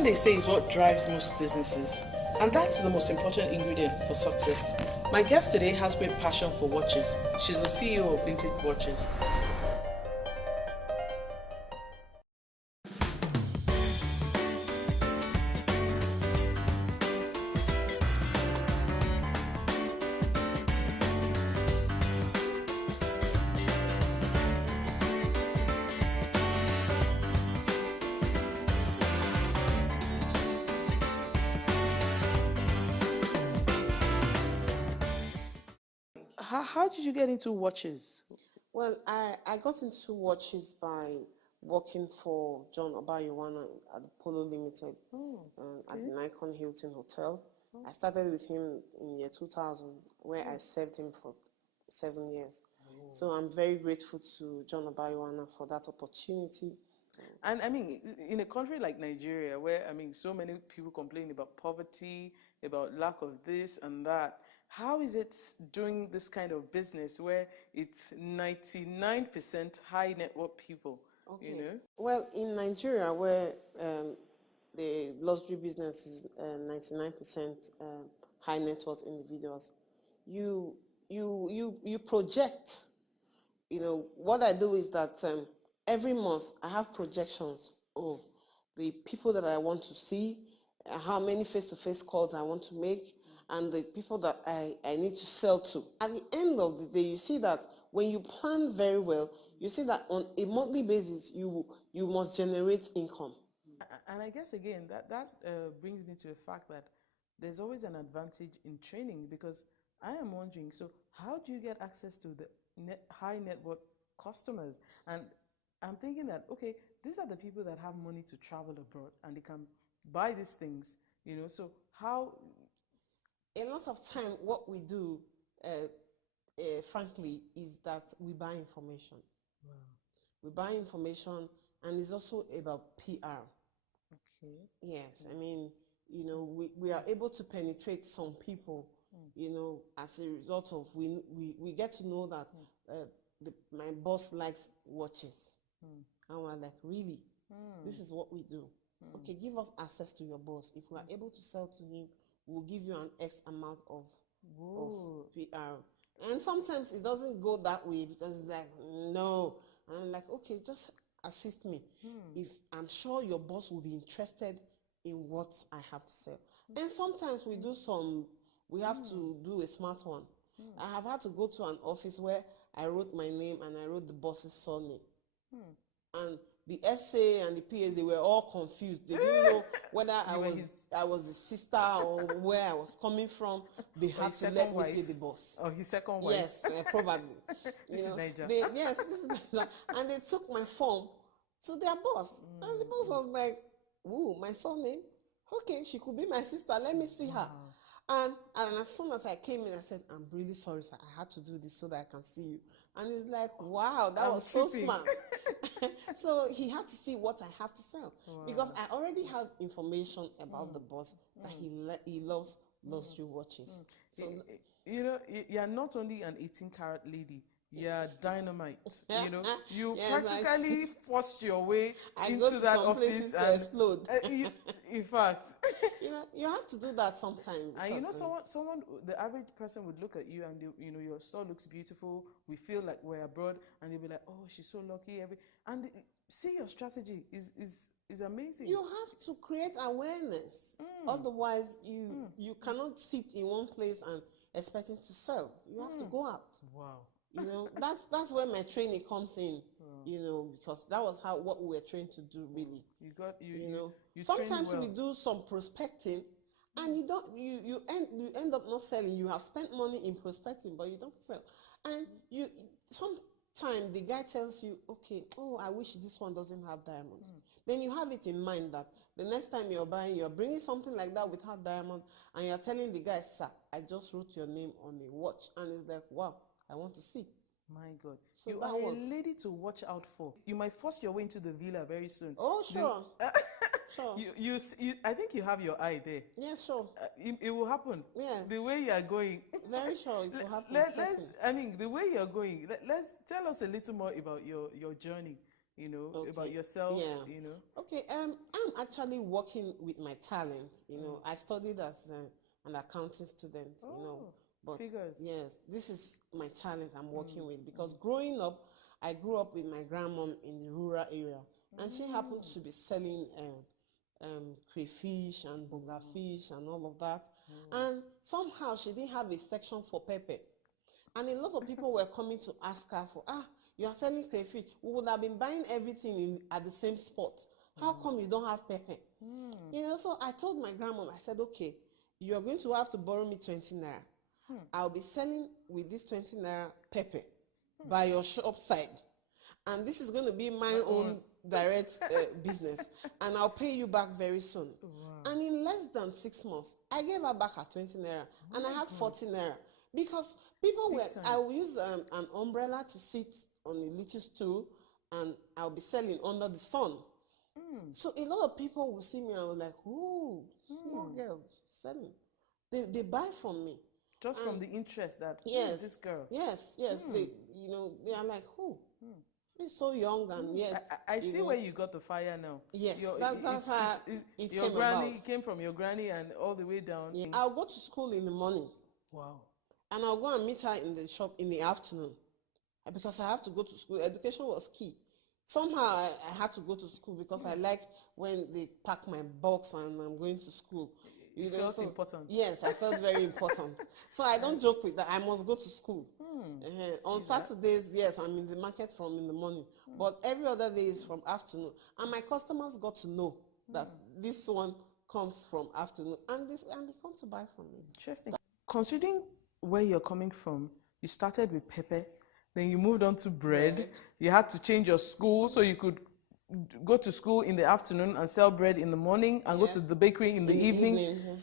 Passion, they say, is what drives most businesses. And that's the most important ingredient for success. My guest today has great passion for watches. She's the CEO of Vintage Watches. How did you get into watches? Well, I got into watches by working for John Obayiwana at the Polo Limited at the Nikon Hilton Hotel. I started with him in year 2000, where I served him for 7 years. So I'm very grateful to John Obayiwana for that opportunity. And I mean, in a country like Nigeria, where, I mean, so many people complain about poverty, about lack of this and that, how is it doing this kind of business where it's 99% high net worth people? Okay. You know? Well, in Nigeria, where the luxury business is 99% high net worth individuals, you project. You know, what I do is that every month I have projections of the people that I want to see, how many face-to-face calls I want to make, and the people that I need to sell to. At the end of the day, you see that when you plan very well, you see that on a monthly basis, you must generate income. And I guess, again, that brings me to the fact that there's always an advantage in training, because I am wondering, so how do you get access to the high net worth customers? And I'm thinking that, okay, these are the people that have money to travel abroad and they can buy these things, you know, so how? A lot of time, what we do, frankly, is that we buy information. Wow. We buy information, and it's also about PR. Okay. Yes, I mean, you know, we are able to penetrate some people, you know, as a result of we get to know that my boss likes watches. And we're like, really? This is what we do. Okay, give us access to your boss. If we are able to sell to him, we'll give you an X amount of PR. And sometimes it doesn't go that way, because it's like, no. And I'm like, okay, just assist me. If I'm sure your boss will be interested in what I have to sell. And sometimes we have to do a smart one. I have had to go to an office where I wrote my name and I wrote the boss's surname. And the SA and the PA, they were all confused. They didn't know whether I was his sister or where I was coming from. They had to let me say the boss. Oh, his second wife. Yes, probably. This is Niger. Yes, this is Niger. And they took my form to their boss. And the boss was like, ooh, my surname? Okay, she could be my sister. Let me see her. And as soon as I came in, I said, I'm really sorry, sir. I had to do this so that I can see you. And he's like, wow, that was so smart. So he had to see what I have to sell. Wow. Because I already have information about the boss that he loves luxury watches. So, you know, you're not only an 18-carat lady, you're dynamite. You know, you practically forced your way into that office and explode. In fact, you know, you have to do that sometimes. And you know, someone, the average person would look at you and they, you know, your store looks beautiful. We feel like we're abroad, and they'll be like, oh, she's so lucky. And see, your strategy is amazing. You have to create awareness. Otherwise, you cannot sit in one place and expecting to sell. You have to go out. Wow. You know, that's where my training comes in. You know, because that was what we were trained to do, really. You sometimes we do some prospecting, and you end up not selling. You have spent money in prospecting, but you don't sell. And sometimes the guy tells you, okay, oh, I wish this one doesn't have diamonds. Then you have it in mind that the next time you're buying, you're bringing something like that without diamond, and you're telling the guy, sir, I just wrote your name on a watch. And it's like, wow, I want to see. My God. So you are a lady to watch out for. You might force your way into the villa very soon. Oh, sure. Sure. I think you have your eye there. Yeah, sure. It will happen. Yeah. The way you are going. Very sure it will happen. The way you are going, let's tell us a little more about your journey. about yourself, Yeah. Okay, I'm actually working with my talent. I studied as an accounting student, but figures. yes, this is my talent I'm working with, because growing up, I grew up with my grandmom in the rural area, and she happened to be selling crayfish and bonga fish and all of that. And somehow she didn't have a section for pepper. And a lot of people were coming to ask her for, you are selling crayfish. We would have been buying everything at the same spot. How come you don't have pepper? So I told my grandmom, I said, okay, you are going to have to borrow me 20 naira. I'll be selling with this 20 naira pepper by your shop side. And this is going to be my own direct business. And I'll pay you back very soon. Wow. And in less than 6 months, I gave her back her 20 naira. And I had 40 naira. Because people I will use an umbrella to sit on a little stool, and I'll be selling under the sun. So a lot of people will see me and will like, "Ooh, small girl selling." They buy from me just from the interest that who is this girl? Yes. They are like, "Who? She's so young and yet." I see where you got the fire now. Yes, that's how it your came granny about. Came from your granny and all the way down. Yeah. I'll go to school in the morning. Wow. And I'll go and meet her in the shop in the afternoon, because I have to go to school. Education was key. Somehow I had to go to school because I like when they pack my box and I'm going to school. You felt important. Yes, I felt very important. So I don't joke with that. I must go to school. On Saturdays, yes, I'm in the market from in the morning. But every other day is from afternoon. And my customers got to know that this one comes from afternoon. And they come to buy from me. Interesting. Considering where you're coming from, you started with pepper, then you moved on to bread. You had to change your school so you could go to school in the afternoon and sell bread in the morning and go to the bakery in the evening.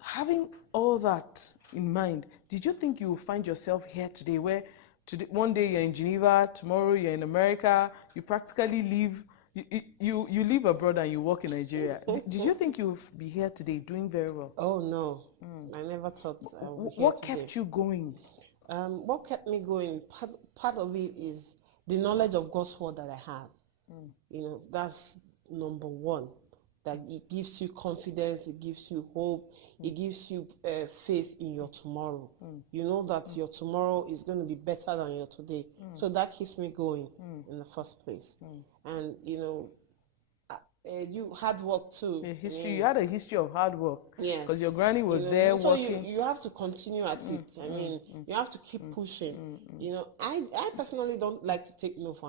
Having all that in mind, did you think you would find yourself here today, where one day you're in Geneva, tomorrow you're in America, you practically live, you live abroad and you work in Nigeria? Did you think you would be here today doing very well? Oh, no. I never thought I would be here What kept you going? What kept me going, part of it is the knowledge of God's word that I have. That's number one. That it gives you confidence, it gives you hope, it gives you faith in your tomorrow. You know that your tomorrow is going to be better than your today. So that keeps me going in the first place. And, you hard work too. You had a history of hard work. Yes. Because your granny was there working. So you have to continue at it. You have to keep pushing. I personally don't like to take no for